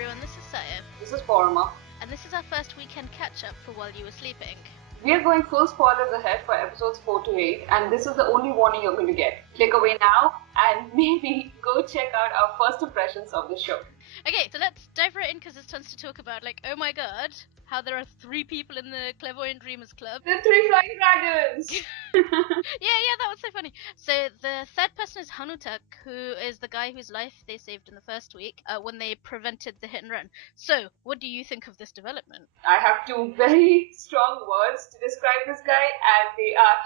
everyone, this is Saya. This is Paroma. And this is our first weekend catch-up for While You Were Sleeping. We are going full spoilers ahead for episodes 4 to 8, and this is the only warning you're going to get. Click away now, and maybe go check out our first impressions of the show. Okay, so let's dive right in, because there's tons to talk about. Like, oh my god, how there are 3 people in the Clairvoyant Dreamers Club. The 3 flying dragons! Yeah, that was so funny. So the third person is Hanutak, who is the guy whose life they saved in the first week when they prevented the hit and run. So, what do you think of this development? I have 2 very strong words to describe this guy, and they are,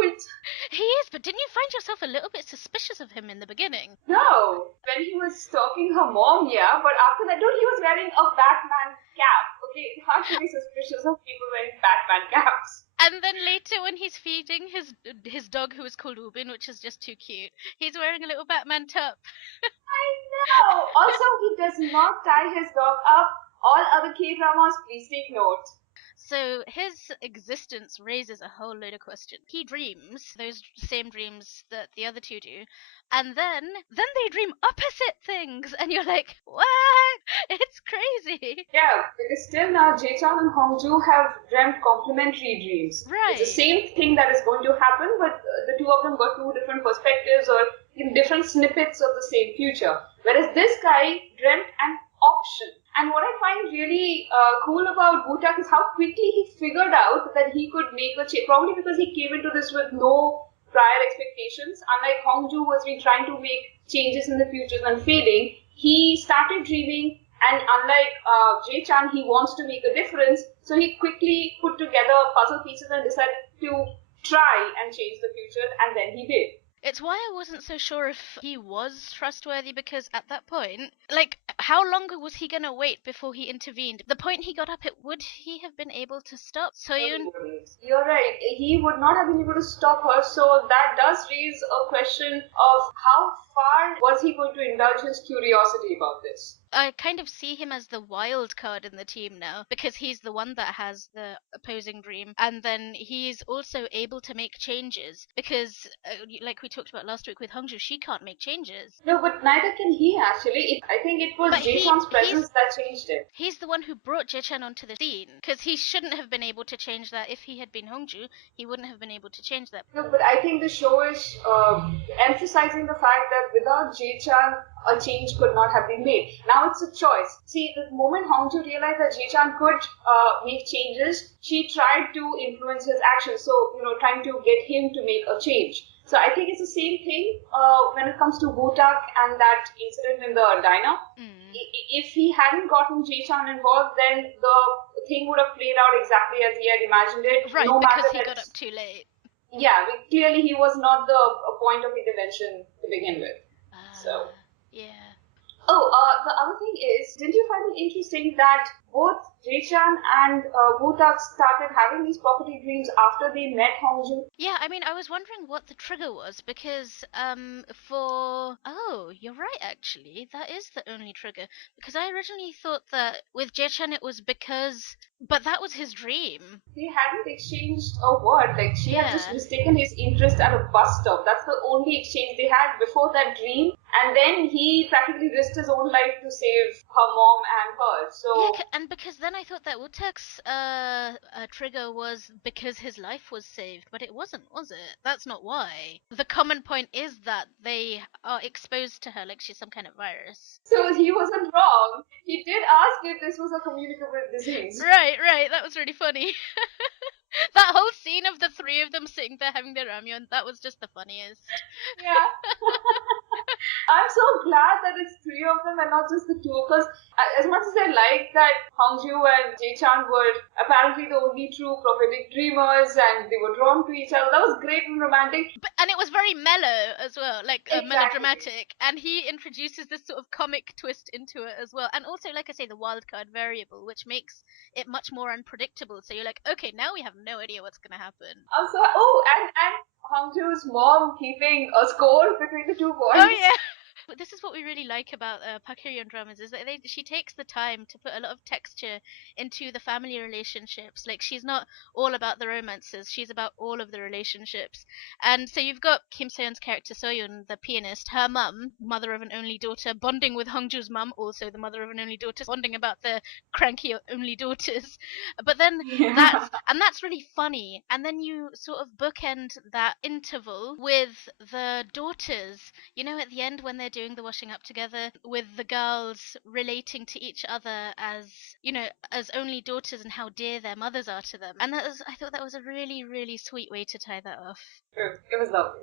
cute! He is, but didn't you find yourself a little bit suspicious of him in the beginning? No, when he was stalking her mom, yeah, but after that, dude, he was wearing a Batman cap. Okay, it's hard to be suspicious of people wearing Batman caps. And then later when he's feeding his dog, who is called Ubin, which is just too cute, he's wearing a little Batman top. I know! Also, he does not tie his dog up. All other K-dramas, please take note. So his existence raises a whole load of questions. He dreams those same dreams that the other 2 do, and then they dream opposite things, and you're like, what? It's crazy. Yeah, because still now Jae-chan and Hong-joo have dreamt complementary dreams. Right. It's the same thing that is going to happen, but the 2 of them got 2 different perspectives or in different snippets of the same future. Whereas this guy dreamt an option. And what I find really cool about Butak is how quickly he figured out that he could make a change. Probably because he came into this with no prior expectations. Unlike Hong-joo, who has been trying to make changes in the future and failing, he started dreaming. And unlike Jae-chan, he wants to make a difference. So he quickly put together puzzle pieces and decided to try and change the future. And then he did. It's why I wasn't so sure if he was trustworthy, because at that point, like, how long was he gonna wait before he intervened? The point he got up at, would he have been able to stop Soyun? You're right. He would not have been able to stop her, so that does raise a question of how far was he going to indulge his curiosity about this? I kind of see him as the wild card in the team now, because he's the one that has the opposing dream, and then he's also able to make changes, because like we talked about last week with Hongju, she can't make changes. No, but neither can he actually. I think it was Jae-chan's presence that changed it. He's the one who brought Jae-chan onto the scene, because he shouldn't have been able to change that. If he had been Hongju, he wouldn't have been able to change that. No, but I think the show is emphasizing the fact that without Jae-chan, a change could not have been made. Now it's a choice. See, the moment Hong-joo realized that Jae-chan could make changes, she tried to influence his actions. So, trying to get him to make a change. So I think it's the same thing when it comes to Butak and that incident in the diner. If he hadn't gotten Jae-chan involved, then the thing would have played out exactly as he had imagined it. Right, no because matter he got up too late. Yeah, clearly he was not the point of intervention to begin with. Yeah. The other thing is, didn't you find it interesting that both Jae-chan and Butak started having these property dreams after they met Hong-joo? Yeah, I mean, I was wondering what the trigger was, because you're right, actually. That is the only trigger. Because I originally thought that with Jae-chan it was because... But that was his dream. They hadn't exchanged a word. Like, she had just mistaken his interest at a bus stop. That's the only exchange they had before that dream. And then he practically risked his own life to save her mom and her. So yeah, and because then I thought that Utak's trigger was because his life was saved, but it wasn't, was it? That's not why. The common point is that they are exposed to her like she's some kind of virus. So he wasn't wrong. He did ask if this was a communicable disease. Right. That was really funny. That whole scene of the 3 of them sitting there having their ramyun, that was just the funniest. Yeah. I'm so glad that it's 3 of them and not just the 2, because as much as I like that Hong-joo and Jae-chan were apparently the only true prophetic dreamers and they were drawn to each other, that was great and romantic. And it was very mellow as well, like exactly. Melodramatic, and he introduces this sort of comic twist into it as well, and also, like I say, the wildcard variable, which makes it much more unpredictable, so you're like, okay, now we have no idea what's gonna happen. Also, and Hong-joo's mom keeping a score between the 2 boys. Oh yeah. This is what we really like about Park Hye-yeon dramas, is that she takes the time to put a lot of texture into the family relationships. Like, she's not all about the romances, she's about all of the relationships. And so you've got Kim So-yeon's character Soyeon, the pianist, her mum, mother of an only daughter, bonding with Hong-joo's mum, also the mother of an only daughter, bonding about the cranky only daughters. But then Yeah. that's really funny. And then you sort of bookend that interval with the daughters, you know, at the end when they're doing the washing up together, with the girls relating to each other as, you know, as only daughters and how dear their mothers are to them. And I thought that was a really, really sweet way to tie that off. True. It was lovely.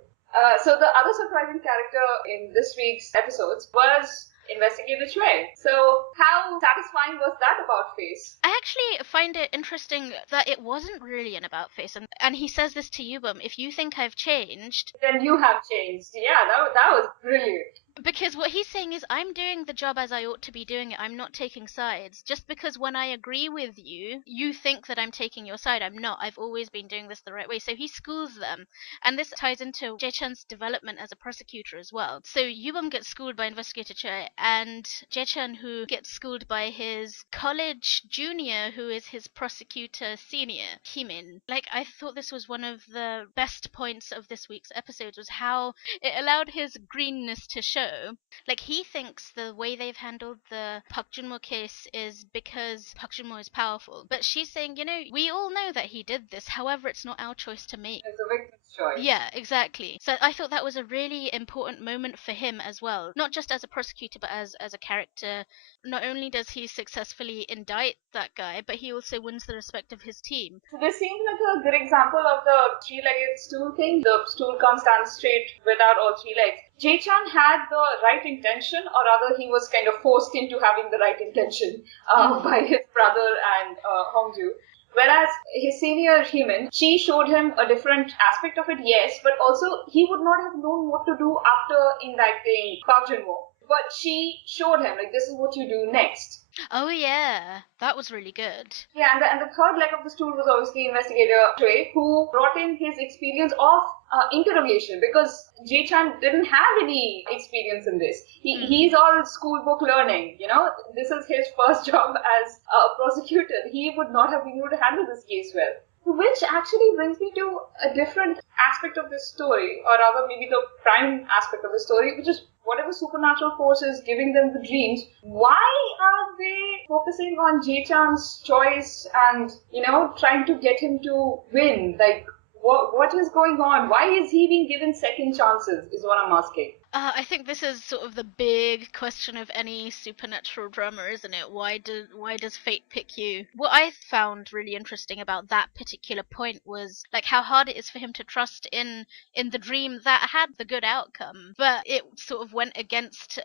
So the other surprising character in this week's episodes was Investigator Choi. So how satisfying was that about face? I actually find it interesting that it wasn't really an about face, and he says this to Yubum: if you think I've changed, Then you have changed. Yeah, that was brilliant. because what he's saying is, I'm doing the job as I ought to be doing it. I'm not taking sides. Just because when I agree with you, you think that I'm taking your side. I'm not. I've always been doing this the right way. So he schools them. And this ties into Jae-chan's development as a prosecutor as well. So Yubum gets schooled by Investigator Choi, and Jae-chan, who gets schooled by his college junior, who is his prosecutor senior, Kimin. Like, I thought this was one of the best points of this week's episode, was how it allowed his greenness to show. Like, he thinks the way they've handled the Park Junmo case is because Park Junmo is powerful. But she's saying, you know, we all know that he did this. However, it's not our choice to make. It's a victim's choice. Yeah, exactly. So I thought that was a really important moment for him as well. Not just as a prosecutor, but as a character. Not only does he successfully indict that guy, but he also wins the respect of his team. So this seems like a good example of the three-legged stool thing. The stool can't stand straight without all three legs. Jae-chan had the right intention, or rather he was kind of forced into having the right intention by his brother and Hong-joo. Whereas his senior Heemin, she showed him a different aspect of it, yes, but also he would not have known what to do after indicting Park Jun-woo. But she showed him, like, this is what you do next. Oh yeah, that was really good. Yeah, and the third leg of the stool was obviously Investigator Choi, who brought in his experience of interrogation, because Jae-chan didn't have any experience in this. He's all schoolbook learning, you know. This is his first job as a prosecutor. He would not have been able to handle this case well. Which actually brings me to a different aspect of this story, or rather maybe the prime aspect of the story, which is whatever supernatural force is giving them the dreams. Why are they focusing on Jae-chan's choice and, you know, trying to get him to win? Like, what is going on? Why is he being given second chances is what I'm asking. I think this is sort of the big question of any supernatural drama, isn't it? Why does fate pick you? What I found really interesting about that particular point was like how hard it is for him to trust in the dream that had the good outcome, but it sort of went against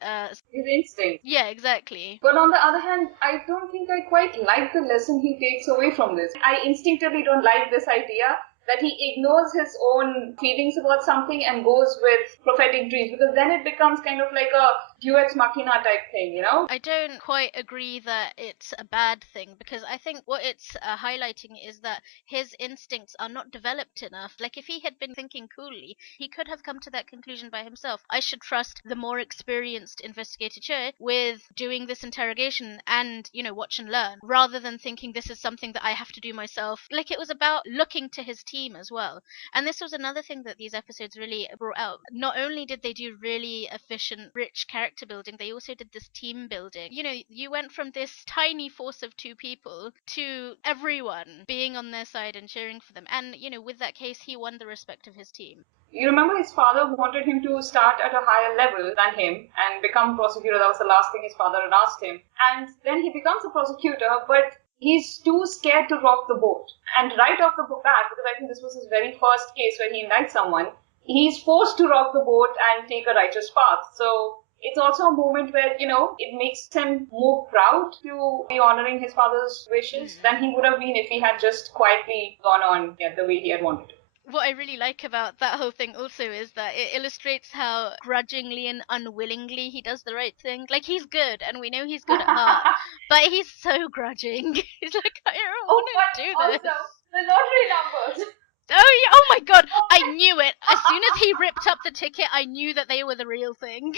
his instinct. Yeah, exactly. But on the other hand, I don't think I quite like the lesson he takes away from this. I instinctively don't like this idea that he ignores his own feelings about something and goes with prophetic dreams, because then it becomes kind of like a deus ex machina type thing, you know? I don't quite agree that it's a bad thing, because I think what it's highlighting is that his instincts are not developed enough. Like, if he had been thinking coolly, he could have come to that conclusion by himself. I should trust the more experienced investigator Choi with doing this interrogation and, you know, watch and learn, rather than thinking this is something that I have to do myself. Like, it was about looking to his team as well. And this was another thing that these episodes really brought out. Not only did they do really efficient, rich character building, they also did this team building. You know, you went from this tiny force of two people to everyone being on their side and cheering for them. And, you know, with that case, he won the respect of his team. You remember his father wanted him to start at a higher level than him and become prosecutor. That was the last thing his father had asked him. And then he becomes a prosecutor, but he's too scared to rock the boat. And right off the bat, because I think this was his very first case where he indicts someone, he's forced to rock the boat and take a righteous path. So it's also a moment where, you know, it makes him more proud to be honoring his father's wishes than he would have been if he had just quietly gone on the way he had wanted to. What I really like about that whole thing also is that it illustrates how grudgingly and unwillingly he does the right thing. Like, he's good, and we know he's good at heart, but he's so grudging. He's like, I don't want to do this. Also, the lottery numbers. Oh, yeah, oh my god, I knew it. As soon as he ripped up the ticket, I knew that they were the real thing.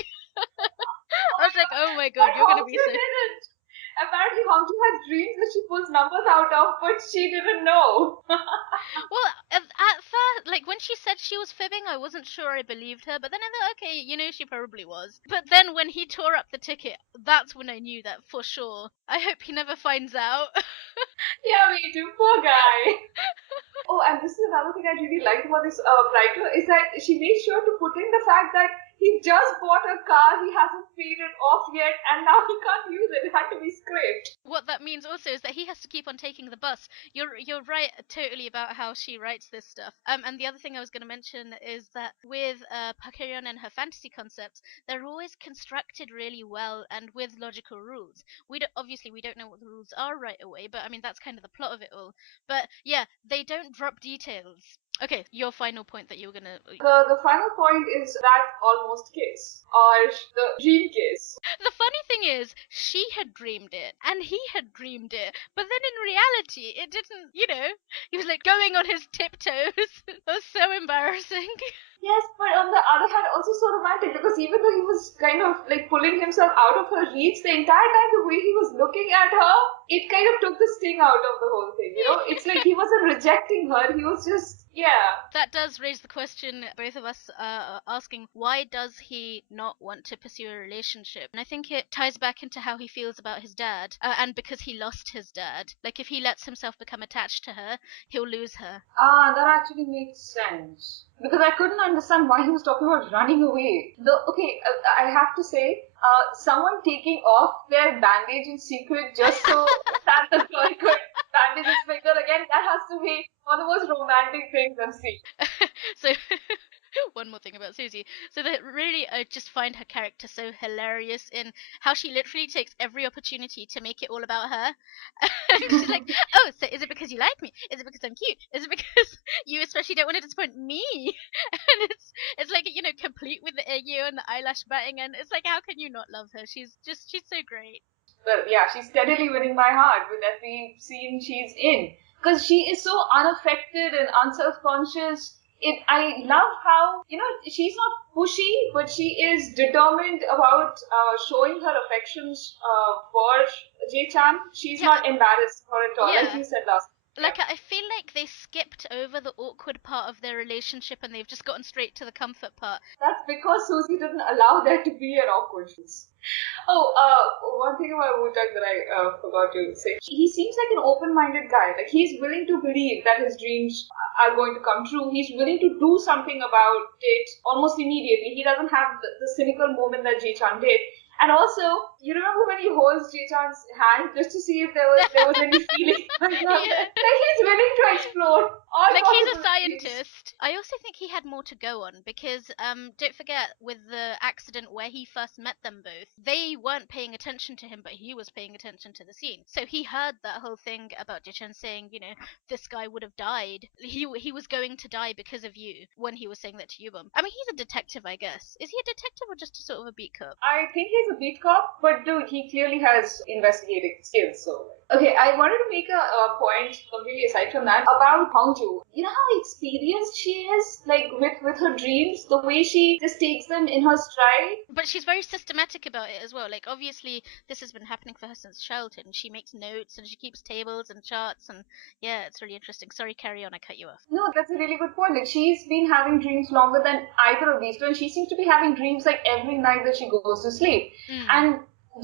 like, oh my god, you're gonna be so. Didn't. Apparently, Hong-joo has dreams that she pulls numbers out of, but she didn't know. Well, at first, like when she said she was fibbing, I wasn't sure I believed her. But then I thought, okay, she probably was. But then when he tore up the ticket, that's when I knew that for sure. I hope he never finds out. Yeah, me too. Poor guy. Oh, and this is another thing I really liked about this writer is that she made sure to put in the fact that he just bought a car, he hasn't paid it off yet, and now he can't use it. It had to be scraped. What that means also is that he has to keep on taking the bus. You're right totally about how she writes this stuff. And the other thing I was going to mention is that with Pakiryon and her fantasy concepts, they're always constructed really well and with logical rules. Obviously we don't know what the rules are right away, but I mean that's kind of the plot of it all. But yeah, they don't drop details. Okay, your final point that you were gonna. The final point is that almost kiss, or the dream kiss. The funny thing is, she had dreamed it, and he had dreamed it, but then in reality, it didn't, he was like going on his tiptoes. It was so embarrassing. Yes, but on the other hand, also so romantic because even though he was kind of like pulling himself out of her reach, the entire time the way he was looking at her, it kind of took the sting out of the whole thing. It's like he wasn't rejecting her, he was just. Yeah. That does raise the question both of us are asking, why does he not want to pursue a relationship? And I think it ties back into how he feels about his dad, and because he lost his dad. Like if he lets himself become attached to her, he'll lose her. Ah, that actually makes sense. Because I couldn't understand why he was talking about running away. I have to say, someone taking off their bandage in secret just so that the girl could bandage his finger again, that has to be one of the most romantic things I've seen. So one more thing about Susie. So that really I just find her character so hilarious in how she literally takes every opportunity to make it all about her. She's like, oh, so is it because you like me? Is it because I'm cute? Is it because you especially don't want to disappoint me? And it's like, complete with the aegyo and the eyelash batting, and it's like, how can you not love her? She's so great. Well, yeah, she's steadily winning my heart with every scene she's in. Because she is so unaffected and unself-conscious. I love how, she's not pushy, but she is determined about showing her affections for Jae-chan. She's not embarrassed for it all, like you said last. Like, I feel like they skipped over the awkward part of their relationship and they've just gotten straight to the comfort part. That's because Susie didn't allow there to be an awkwardness. Oh, one thing about Wu-Tang that I forgot to say. He seems like an open-minded guy. Like, he's willing to believe that his dreams are going to come true. He's willing to do something about it almost immediately. He doesn't have the cynical moment that Jae-chan did. And also, you remember when he holds Jae-chan's hand just to see if there was any feeling? Like he's willing to explore all like he's a possibilities. scientist. I also think he had more to go on because don't forget with the accident where he first met them both, they weren't paying attention to him, but he was paying attention to the scene. So he heard that whole thing about Jae-chan saying, this guy would have died. He was going to die because of you when he was saying that to Yubum. I mean, he's a detective, I guess. Is he a detective or just a sort of a beat cop? I think he's a beat cop, but dude, he clearly has investigating skills. So, okay, I wanted to make a point completely aside from that about Hong-joo. You know how experienced she is, like with her dreams, the way she just takes them in her stride. But she's very systematic about it as well. Like obviously, this has been happening for her since childhood. And she makes notes and she keeps tables and charts, and yeah, it's really interesting. Sorry, carry on. I cut you off. No, that's a really good point. Like she's been having dreams longer than either of these two, and she seems to be having dreams like every night that she goes to sleep. And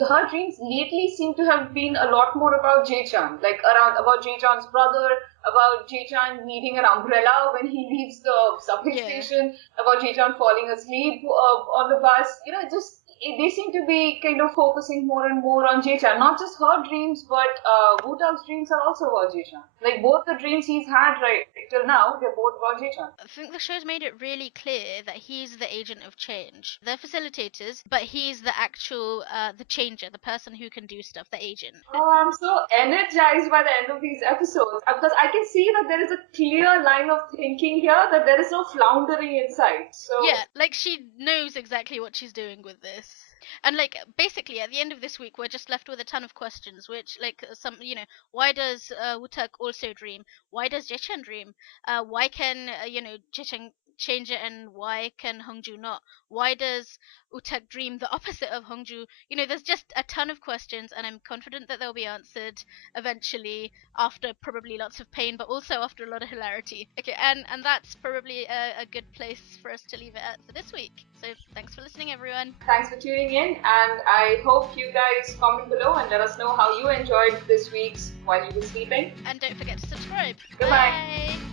her dreams lately seem to have been a lot more about Jae-chan, like about Jae-chan's brother, about Jae-chan needing an umbrella when he leaves the subway station, about Jae-chan falling asleep on the bus. They seem to be kind of focusing more and more on Jae-chan. Not just her dreams, but Wu-Tang's dreams are also about Jae-chan. Like both the dreams he's had right till now, they're both about Jae-chan. I think the show's made it really clear that he's the agent of change. They're facilitators, but he's the actual, the changer, the person who can do stuff, the agent. Oh, I'm so energized by the end of these episodes because I can see that there is a clear line of thinking here, that there is no floundering inside. So yeah, like she knows exactly what she's doing with this. And like basically at the end of this week we're just left with a ton of questions, which like some why does Wu-Tak also dream? Why does Jae-chan dream? Why can Jae-chan change it, and why can Hong-joo not? Why does Utak dream the opposite of Hong-joo? You know, there's just a ton of questions, and I'm confident that they'll be answered eventually after probably lots of pain, but also after a lot of hilarity. Okay, and that's probably a good place for us to leave it at for this week. So thanks for listening, everyone. Thanks for tuning in, and I hope you guys comment below and let us know how you enjoyed this week's While You Were Sleeping. And don't forget to subscribe. Goodbye. Bye.